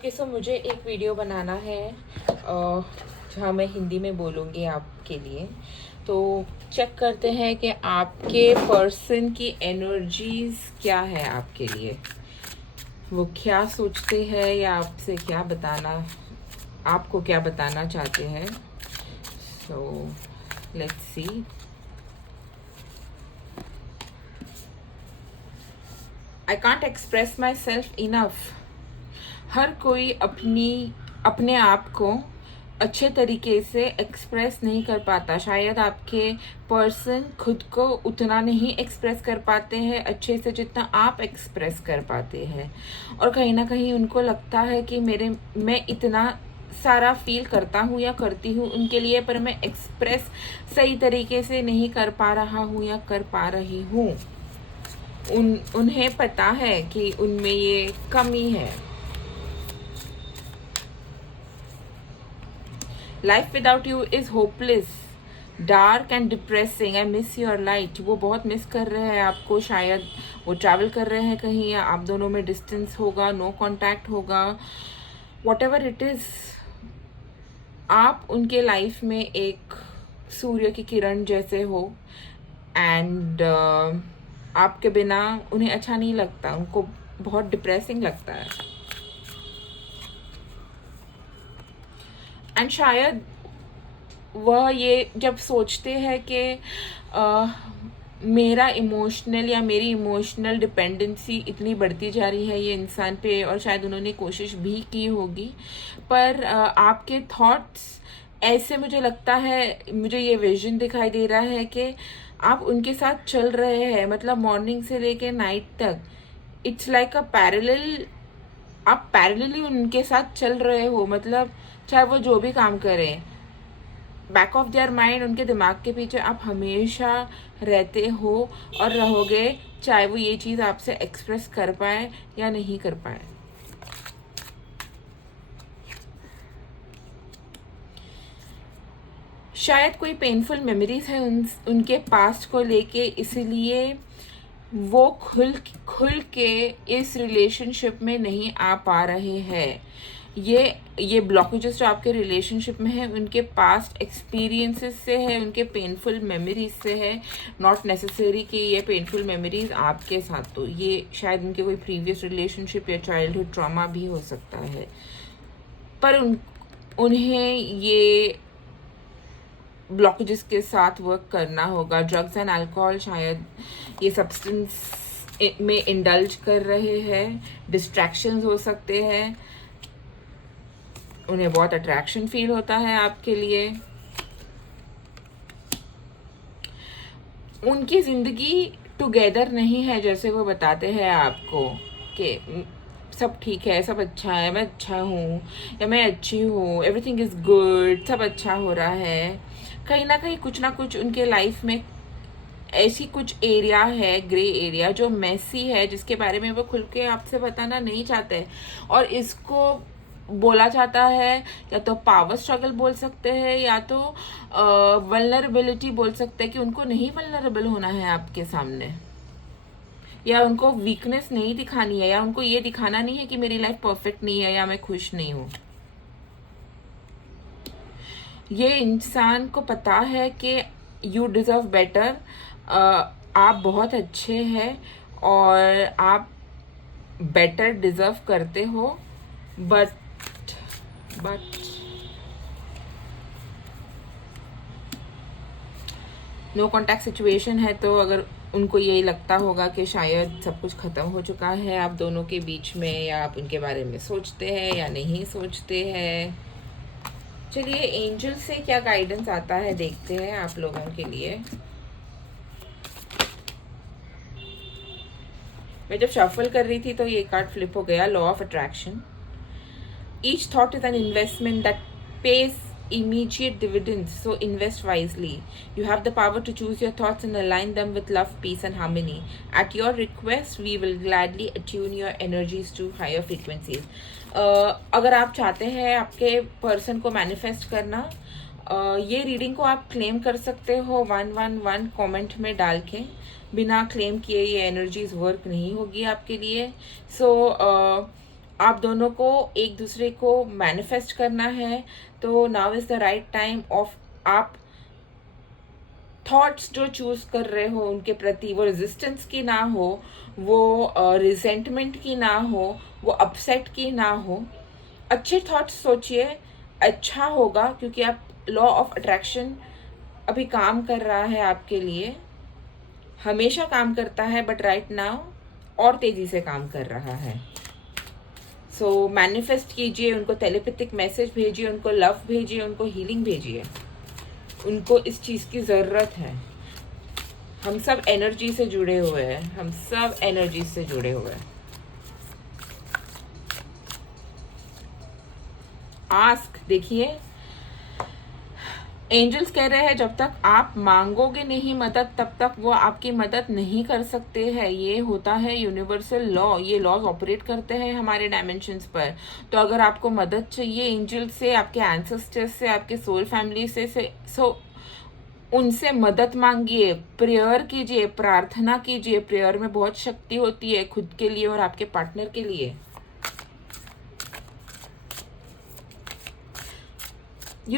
Okay so मुझे एक video बनाना है जहाँ मैं हिंदी में बोलूँगी आपके लिए। तो चेक करते हैं कि आपके पर्सन की एनर्जीज क्या है आपके लिए, वो क्या सोचते हैं या आपसे क्या बताना, आपको क्या बताना चाहते हैं। So let's see. I can't express myself enough. हर कोई अपने आप को अच्छे तरीके से एक्सप्रेस नहीं कर पाता। शायद आपके पर्सन खुद को उतना नहीं एक्सप्रेस कर पाते हैं अच्छे से जितना आप एक्सप्रेस कर पाते हैं, और कहीं ना कहीं उनको लगता है कि मैं इतना सारा फील करता हूँ या करती हूँ उनके लिए, पर मैं एक्सप्रेस सही तरीके से नहीं कर पा रहा हूँ या कर पा रही हूँ। उन्हें पता है कि उनमें ये कमी है। Life without you is hopeless, dark and depressing, I miss your light. वो बहुत मिस कर रहे हैं आपको। शायद वो ट्रैवल कर रहे हैं कहीं, या आप दोनों में डिस्टेंस होगा, नो कांटेक्ट होगा, वॉट एवर इट इज। आप उनके लाइफ में एक सूर्य की किरण जैसे हो, एंड आपके बिना उन्हें अच्छा नहीं लगता, उनको बहुत डिप्रेसिंग लगता है। एंड शायद वह ये जब सोचते हैं कि मेरा इमोशनल या मेरी इमोशनल डिपेंडेंसी इतनी बढ़ती जा रही है ये इंसान पे, और शायद उन्होंने कोशिश भी की होगी, पर आपके थॉट्स ऐसे, मुझे लगता है, मुझे ये विजन दिखाई दे रहा है कि आप उनके साथ चल रहे हैं, मतलब मॉर्निंग से लेके नाइट तक। इट्स लाइक अ पैरेलल, आप पैरेलली उनके साथ चल रहे हो। मतलब चाहे वो जो भी काम करें, बैक ऑफ देयर माइंड, उनके दिमाग के पीछे आप हमेशा रहते हो और रहोगे, चाहे वो ये चीज़ आपसे एक्सप्रेस कर पाए या नहीं कर पाए। शायद कोई पेनफुल मेमोरीज है उनके पास्ट को लेके, इसलिए वो खुल के इस रिलेशनशिप में नहीं आ पा रहे हैं। ये ब्लॉकेजेस जो आपके रिलेशनशिप में है उनके पास्ट एक्सपीरियंसेस से है, उनके पेनफुल मेमोरीज से है। नॉट नेसेसरी कि ये पेनफुल मेमोरीज आपके साथ, तो ये शायद उनके कोई प्रीवियस रिलेशनशिप या चाइल्डहुड ट्रॉमा भी हो सकता है। पर उन्हें ये ब्लॉकेजेस के साथ वर्क करना होगा। ड्रग्स एंड अल्कोहल, शायद ये सब्सटेंस में इंडल्ज कर रहे हैं, डिस्ट्रैक्शंस हो सकते हैं, उन्हें बहुत अट्रैक्शन फील होता है आपके लिए। उनकी ज़िंदगी टुगेदर नहीं है जैसे वो बताते हैं आपको कि सब ठीक है, सब अच्छा है, मैं अच्छा हूँ या मैं अच्छी हूँ, एवरीथिंग इज़ गुड, सब अच्छा हो रहा है। कहीं ना कुछ उनके लाइफ में ऐसी कुछ एरिया है, ग्रे एरिया, जो मेसी है, जिसके बारे में वो खुल के आपसे बताना नहीं चाहते, और इसको बोला जाता है या तो पावर स्ट्रगल बोल सकते हैं, या तो वल्नरेबिलिटी बोल सकते हैं कि उनको नहीं वल्नरेबल होना है आपके सामने, या उनको वीकनेस नहीं दिखानी है, या उनको ये दिखाना नहीं है कि मेरी लाइफ परफेक्ट नहीं है या मैं खुश नहीं हूँ। ये इंसान को पता है कि यू डिज़र्व बेटर, आप बहुत अच्छे हैं और आप बेटर डिज़र्व करते हो, बट नो कॉन्टैक्ट सिचुएशन है। तो अगर उनको यही लगता होगा कि शायद सब कुछ ख़त्म हो चुका है आप दोनों के बीच में, या आप उनके बारे में सोचते हैं या नहीं सोचते हैं। चलिए एंजल से क्या गाइडेंस आता है देखते हैं आप लोगों के लिए। मैं जब शफल कर रही थी तो ये कार्ड फ्लिप हो गया, law of attraction. Each thought is an investment that pays immediate dividends, so invest wisely. You have the power to choose your thoughts and align them with love, peace and harmony. At your request, we will gladly attune your energies to higher frequencies. अगर आप चाहते हैं आपके person को manifest करना, ये reading को आप क्लेम कर सकते हो 111 कमेंट में डाल के। बिना क्लेम किए ये एनर्जीज वर्क नहीं होगी आपके लिए। सो आप दोनों को एक दूसरे को मैनिफेस्ट करना है, तो now is the right time of आप थॉट्स जो चूज कर रहे हो उनके प्रति, वो रेजिस्टेंस की ना हो, वो रिजेंटमेंट की ना हो, वो अपसेट की ना हो। अच्छे थॉट्स सोचिए, अच्छा होगा, क्योंकि आप लॉ ऑफ अट्रैक्शन अभी काम कर रहा है आपके लिए, हमेशा काम करता है, बट राइट नाउ और तेज़ी से काम कर रहा है। सो मैनिफेस्ट कीजिए, उनको टेलीपैथिक मैसेज भेजिए, उनको लव भेजिए, उनको हीलिंग भेजिए, उनको इस चीज़ की ज़रूरत है। हम सब एनर्जी से जुड़े हुए हैं, हम सब एनर्जी से जुड़े हुए हैं। आस्क, देखिए एंजल्स कह रहे हैं जब तक आप मांगोगे नहीं मदद, तब तक वो आपकी मदद नहीं कर सकते हैं। ये होता है यूनिवर्सल लॉ, ये लॉज ऑपरेट करते हैं हमारे डायमेंशंस पर। तो अगर आपको मदद चाहिए एंजल से, आपके एंसेस्टर्स से, आपके सोल फैमिली से सो उनसे मदद मांगिए, प्रेयर कीजिए, प्रार्थना कीजिए। प्रेयर में बहुत शक्ति होती है, खुद के लिए और आपके पार्टनर के लिए।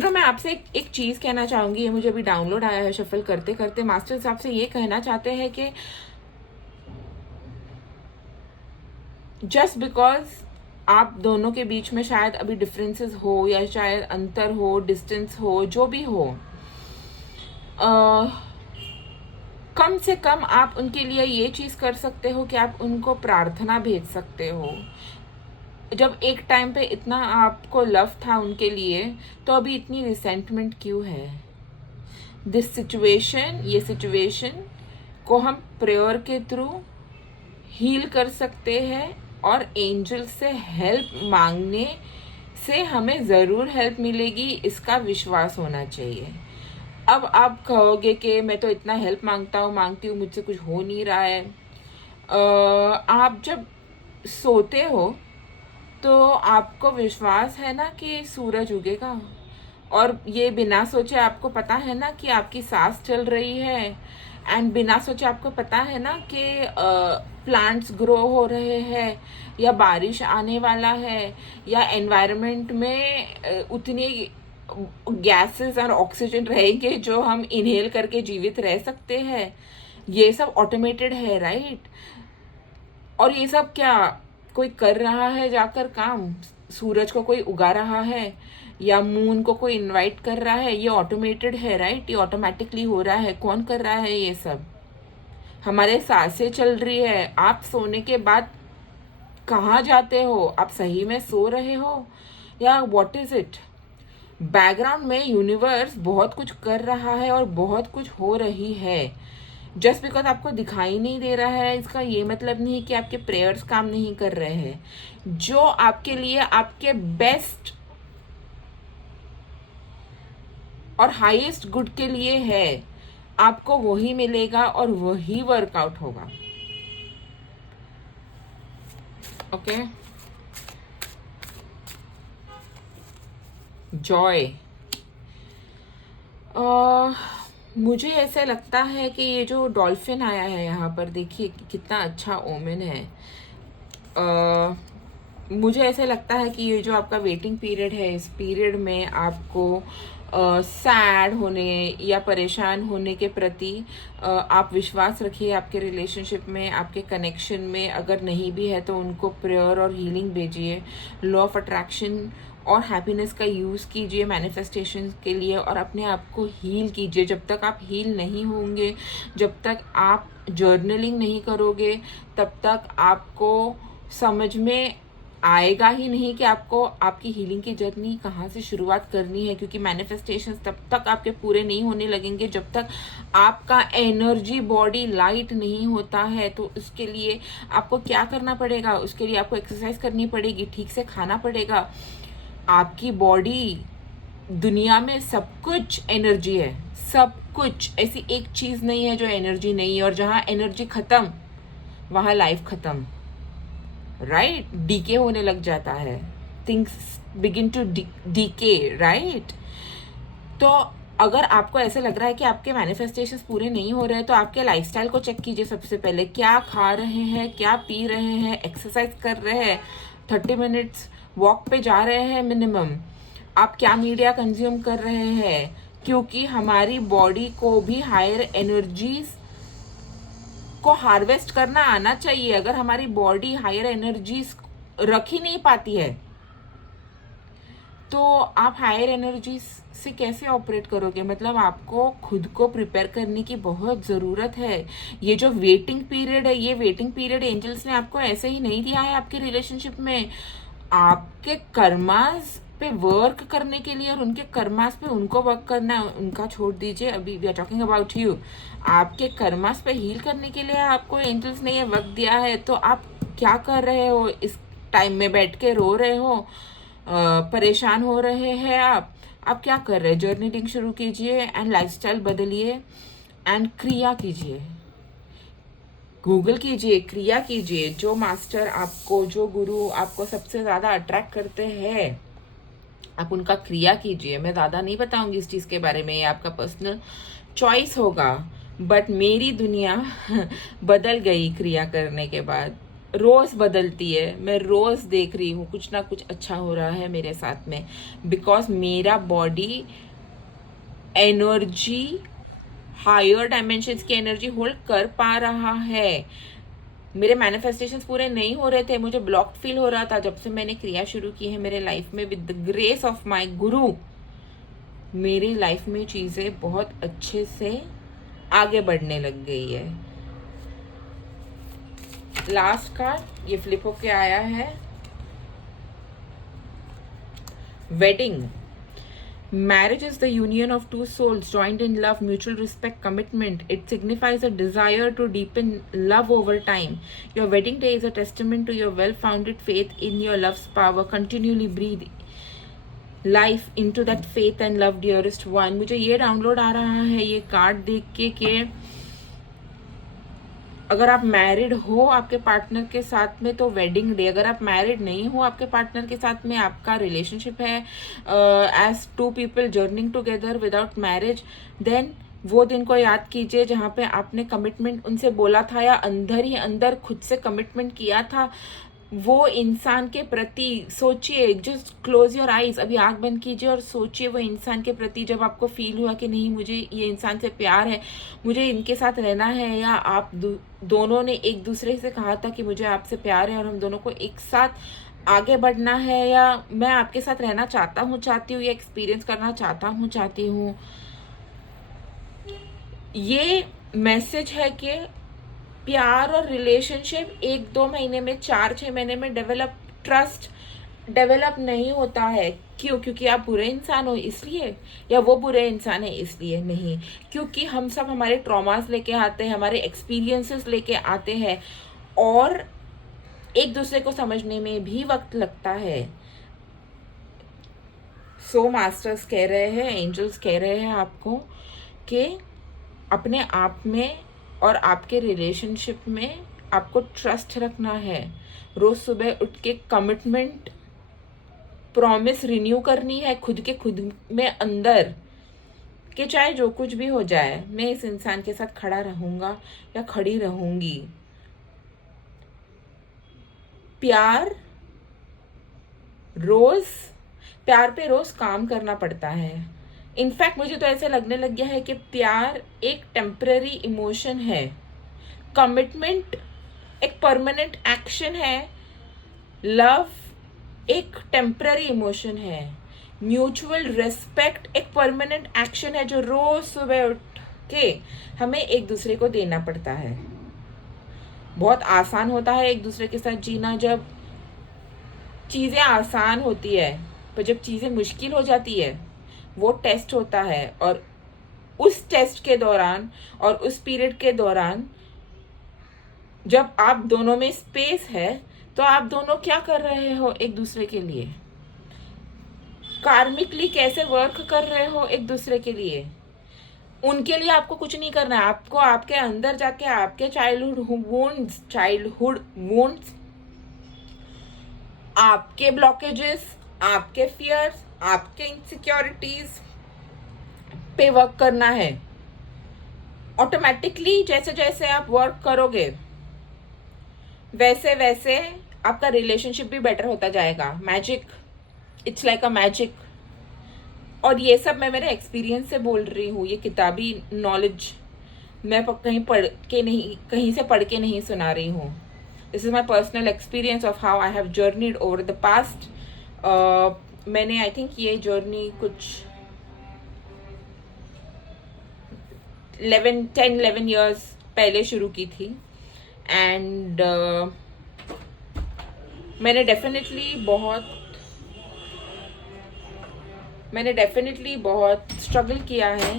मैं आपसे एक चीज़ कहना चाहूँगी, ये मुझे अभी डाउनलोड आया है शफल करते करते। मास्टर्स आपसे ये कहना चाहते हैं कि जस्ट बिकॉज आप दोनों के बीच में शायद अभी डिफरेंसेस हो, या शायद अंतर हो, डिस्टेंस हो, जो भी हो, कम से कम आप उनके लिए ये चीज़ कर सकते हो कि आप उनको प्रार्थना भेज सकते हो। जब एक टाइम पे इतना आपको लव था उनके लिए, तो अभी इतनी रिसेंटमेंट क्यों है? ये सिचुएशन को हम प्रेयर के थ्रू हील कर सकते हैं, और एंजल से हेल्प मांगने से हमें ज़रूर हेल्प मिलेगी, इसका विश्वास होना चाहिए। अब आप कहोगे कि मैं तो इतना हेल्प मांगती हूँ, मुझसे कुछ हो नहीं रहा है। आप जब सोते हो तो आपको विश्वास है ना कि सूरज उगेगा, और ये बिना सोचे आपको पता है ना कि आपकी सांस चल रही है, एंड बिना सोचे आपको पता है ना कि प्लांट्स ग्रो हो रहे हैं, या बारिश आने वाला है, या एनवायरनमेंट में उतनी गैसेस और ऑक्सीजन रहेंगे जो हम इनहेल करके जीवित रह सकते हैं। ये सब ऑटोमेटेड है, राइट? और ये सब क्या कोई कर रहा है जाकर काम? सूरज को कोई उगा रहा है, या मून को कोई इनवाइट कर रहा है? ये ऑटोमेटेड है, राइट? ये ऑटोमेटिकली हो रहा है। कौन कर रहा है ये सब? हमारे सांसें चल रही है। आप सोने के बाद कहाँ जाते हो? आप सही में सो रहे हो, या व्हाट इज इट? बैकग्राउंड में यूनिवर्स बहुत कुछ कर रहा है और बहुत कुछ हो रही है। जस्ट बिकॉज आपको दिखाई नहीं दे रहा है, इसका ये मतलब नहीं कि आपके प्रेयर्स काम नहीं कर रहे हैं। जो आपके लिए आपके बेस्ट और हाईएस्ट गुड के लिए है, आपको वही मिलेगा और वही वर्कआउट होगा। Okay, Joy. मुझे ऐसा लगता है कि ये जो डॉल्फिन आया है यहाँ पर, देखिए कितना अच्छा ओमेन है। मुझे ऐसा लगता है कि ये जो आपका वेटिंग पीरियड है, इस पीरियड में आपको सैड होने या परेशान होने के प्रति आप विश्वास रखिए। आपके रिलेशनशिप में, आपके कनेक्शन में अगर नहीं भी है तो उनको प्रेयर और हीलिंग भेजिए। लॉ ऑफ अट्रैक्शन और हैप्पीनेस का यूज़ कीजिए मैनिफेस्टेशन के लिए, और अपने आप को हील कीजिए। जब तक आप हील नहीं होंगे, जब तक आप जर्नलिंग नहीं करोगे, तब तक आपको समझ में आएगा ही नहीं कि आपको आपकी हीलिंग की जर्नी कहाँ से शुरुआत करनी है। क्योंकि मैनिफेस्टेशंस तब तक आपके पूरे नहीं होने लगेंगे जब तक आपका एनर्जी बॉडी लाइट नहीं होता है। तो उसके लिए आपको क्या करना पड़ेगा? उसके लिए आपको एक्सरसाइज करनी पड़ेगी, ठीक से खाना पड़ेगा। आपकी बॉडी, दुनिया में सब कुछ एनर्जी है, सब कुछ। ऐसी एक चीज़ नहीं है जो एनर्जी नहीं है, और जहाँ एनर्जी खत्म वहाँ लाइफ खत्म, राइट? डीके होने लग जाता है, things begin to decay, right? तो अगर आपको ऐसा लग रहा है कि आपके मैनिफेस्टेशंस पूरे नहीं हो रहे हैं, तो आपके लाइफस्टाइल को चेक कीजिए सबसे पहले। क्या खा रहे हैं, क्या पी रहे हैं, एक्सरसाइज कर रहे हैं, 30 मिनट्स वॉक पे जा रहे हैं मिनिमम। आप क्या मीडिया कंज्यूम कर रहे हैं, क्योंकि हमारी बॉडी को भी हायर एनर्जीज को हार्वेस्ट करना आना चाहिए। अगर हमारी बॉडी हायर एनर्जीज रख ही नहीं पाती है तो आप हायर एनर्जीज से कैसे ऑपरेट करोगे? मतलब आपको खुद को प्रिपेयर करने की बहुत ज़रूरत है। ये जो वेटिंग पीरियड है, ये वेटिंग पीरियड एंजल्स ने आपको ऐसे ही नहीं दिया है आपके रिलेशनशिप में। आपके कर्मास पे वर्क करने के लिए, और उनके कर्मास पे उनको वर्क करना है। उनका छोड़ दीजिए, अभी we are talking about you. आपके कर्मास पे हील करने के लिए आपको एंजल्स ने ये वक्त दिया है। तो आप क्या कर रहे हो? इस टाइम में बैठ के रो रहे हो, परेशान हो रहे हैं आप क्या कर रहे हैं? जर्नलिंग शुरू कीजिए एंड लाइफस्टाइल बदलिए एंड क्रिया कीजिए। गूगल कीजिए, क्रिया कीजिए। जो मास्टर आपको, जो गुरु आपको सबसे ज़्यादा अट्रैक्ट करते हैं, आप उनका क्रिया कीजिए। मैं ज़्यादा नहीं बताऊंगी इस चीज़ के बारे में, ये आपका पर्सनल चॉइस होगा। बट मेरी दुनिया बदल गई क्रिया करने के बाद। रोज़ बदलती है, मैं रोज़ देख रही हूँ कुछ ना कुछ अच्छा हो रहा है मेरे साथ में। बिकॉज मेरा बॉडी एनर्जी, हायर डायमेंशंस की एनर्जी होल्ड कर पा रहा है। मेरे मैनिफेस्टेशंस पूरे नहीं हो रहे थे, मुझे ब्लॉक्ड फील हो रहा था। जब से मैंने क्रिया शुरू की है मेरे लाइफ में, with the grace of my गुरु, मेरी लाइफ में चीज़ें बहुत अच्छे से आगे बढ़ने लग गई है। लास्ट कार्ड ये फ्लिप होके आया है, wedding. Marriage is the union of two souls joined in love, mutual respect, commitment. It signifies a desire to deepen love over time. Your wedding day is a testament to your well-founded faith in your love's power. Continually breathe life into that faith and love, dearest one. मुझे ये download आ रहा है ये card देख के अगर आप married हो आपके पार्टनर के साथ में तो वेडिंग डे, अगर आप मैरिड नहीं हो आपके पार्टनर के साथ में, आपका रिलेशनशिप है as two people journeying together without marriage, then वो दिन को याद कीजिए जहाँ पे आपने कमिटमेंट उनसे बोला था या अंदर ही अंदर खुद से कमिटमेंट किया था। वो इंसान के प्रति सोचिए, जस्ट क्लोज योर आइज, अभी आंख बंद कीजिए और सोचिए वो इंसान के प्रति जब आपको फील हुआ कि नहीं मुझे ये इंसान से प्यार है, मुझे इनके साथ रहना है, या आप दोनों ने एक दूसरे से कहा था कि मुझे आपसे प्यार है और हम दोनों को एक साथ आगे बढ़ना है, या मैं आपके साथ रहना चाहता हूँ, चाहती हूँ, या एक्सपीरियंस करना चाहता हूँ, चाहती हूँ। ये मैसेज है कि प्यार और रिलेशनशिप 1-2 महीने में, 4-6 महीने में डेवलप, ट्रस्ट डेवलप नहीं होता है। क्यों? क्योंकि आप बुरे इंसान हो इसलिए, या वो बुरे इंसान है इसलिए नहीं। क्योंकि हम सब हमारे ट्रॉमास लेके आते हैं, हमारे एक्सपीरियंसेस लेके आते हैं, और एक दूसरे को समझने में भी वक्त लगता है। सो मास्टर्स कह रहे हैं, एंजल्स कह रहे हैं आपको कि अपने आप में और आपके रिलेशनशिप में आपको ट्रस्ट रखना है। रोज सुबह उठ के कमिटमेंट, प्रॉमिस रिन्यू करनी है खुद में अंदर, कि चाहे जो कुछ भी हो जाए मैं इस इंसान के साथ खड़ा रहूंगा या खड़ी रहूंगी। प्यार पे रोज काम करना पड़ता है। इनफैक्ट मुझे तो ऐसे लगने लग गया है कि प्यार एक टेम्पररी इमोशन है, कमिटमेंट एक परमानेंट एक्शन है, लव एक टेम्पररी इमोशन है, म्यूचुअल रिस्पेक्ट एक परमानेंट एक्शन है जो रोज सुबह उठ के हमें एक दूसरे को देना पड़ता है। बहुत आसान होता है एक दूसरे के साथ जीना जब चीज़ें आसान होती है, पर जब चीज़ें मुश्किल हो जाती है वो टेस्ट होता है। और उस टेस्ट के दौरान और उस पीरियड के दौरान जब आप दोनों में स्पेस है तो आप दोनों क्या कर रहे हो एक दूसरे के लिए, कार्मिकली कैसे वर्क कर रहे हो एक दूसरे के लिए। उनके लिए आपको कुछ नहीं करना है, आपको आपके अंदर जाके आपके चाइल्डहुड वुंड्स, आपके ब्लॉकेजेस, आपके फियर्स, आपके इनसिक्योरिटीज पे वर्क करना है। ऑटोमेटिकली जैसे जैसे आप वर्क करोगे वैसे वैसे आपका रिलेशनशिप भी बेटर होता जाएगा. Magic, it's like a magic. और ये सब मैं मेरे एक्सपीरियंस से बोल रही हूँ, ये किताबी नॉलेज मैं कहीं से पढ़ के नहीं सुना रही हूँ. This is my personal experience of how I have journeyed over the past. मैंने आई थिंक ये जर्नी कुछ 10-11 years पहले शुरू की थी. एंड मैंने डेफिनेटली बहुत स्ट्रगल किया है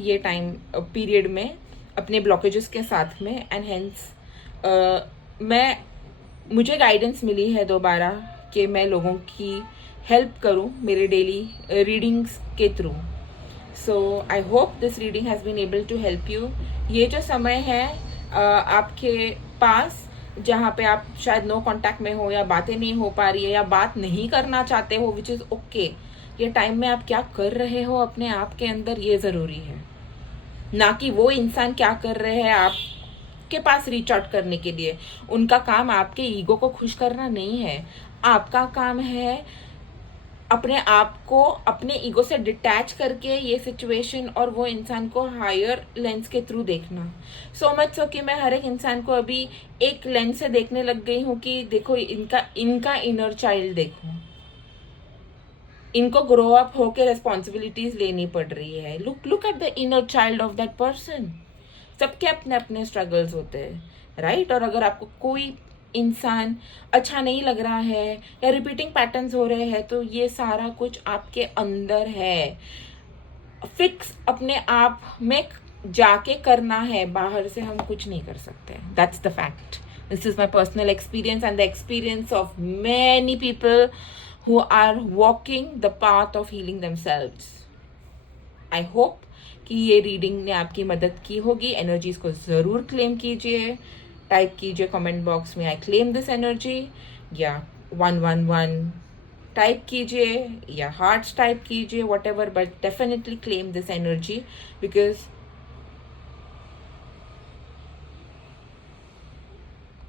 ये टाइम पीरियड में अपने ब्लॉकेजेस के साथ में. एंड हेंस मुझे गाइडेंस मिली है दोबारा कि मैं लोगों की हेल्प करूं मेरे डेली रीडिंग्स के through. So I hope this reading has been able to help you. ये जो समय है आपके पास जहाँ पे आप शायद नो कांटेक्ट में हो या बातें नहीं हो पा रही है या बात नहीं करना चाहते हो, विच इज़ ओके. ये टाइम में आप क्या कर रहे हो अपने आप के अंदर, ये ज़रूरी है, ना कि वो इंसान क्या कर रहे हैं आपके पास रीच आउट करने के लिए. उनका काम आपके ईगो को खुश करना नहीं है. आपका काम है अपने आप को अपने ईगो से डिटैच करके ये सिचुएशन और वो इंसान को हायर लेंस के थ्रू देखना. सो मच सो कि मैं हर एक इंसान को अभी एक लेंस से देखने लग गई हूँ कि देखो इनका इनर चाइल्ड देखो. इनको ग्रो अप होके रेस्पॉन्सिबिलिटीज लेनी पड़ रही है. Look at the inner child of that person. सबके अपने अपने स्ट्रगल्स होते हैं, राइट? और अगर आपको कोई इंसान अच्छा नहीं लग रहा है या रिपीटिंग पैटर्न्स हो रहे हैं, तो ये सारा कुछ आपके अंदर है. फिक्स अपने आप में जाके करना है, बाहर से हम कुछ नहीं कर सकते. That's the fact. This is my personal experience and the experience of many people who are walking the path of healing themselves. I hope कि ये रीडिंग ने आपकी मदद की होगी. एनर्जीज को ज़रूर क्लेम कीजिए. टाइप कीजिए कमेंट बॉक्स में आई क्लेम दिस एनर्जी, या 111 टाइप कीजिए या हार्ट्स टाइप कीजिए, what ever, but definitely claim this energy because